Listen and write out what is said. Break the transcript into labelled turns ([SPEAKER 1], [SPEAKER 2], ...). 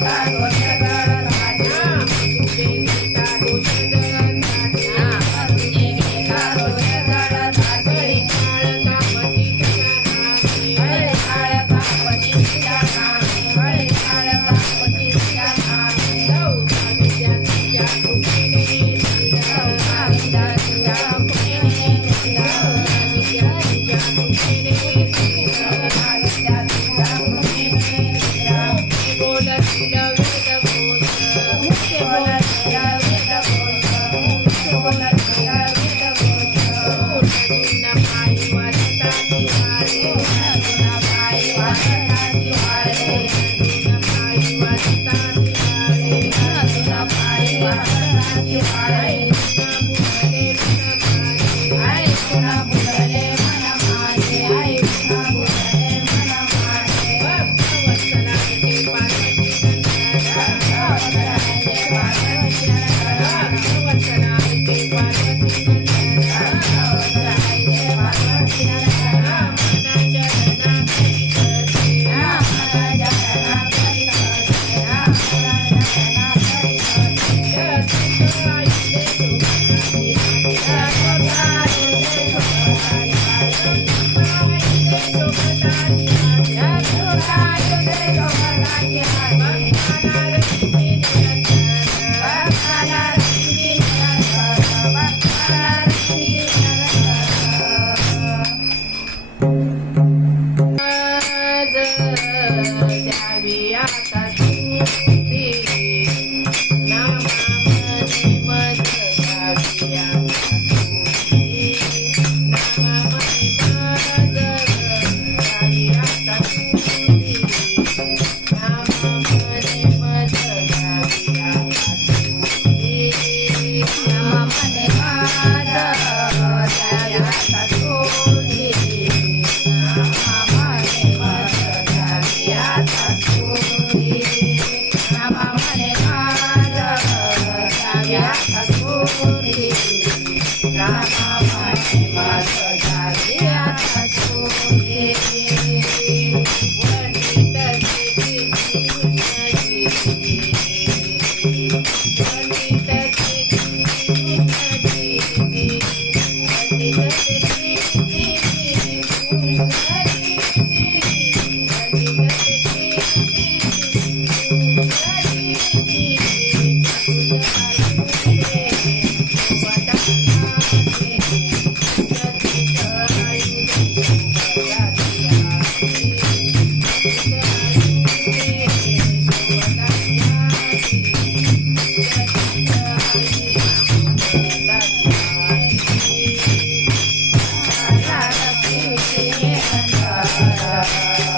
[SPEAKER 1] Bye. Thank you. Bye.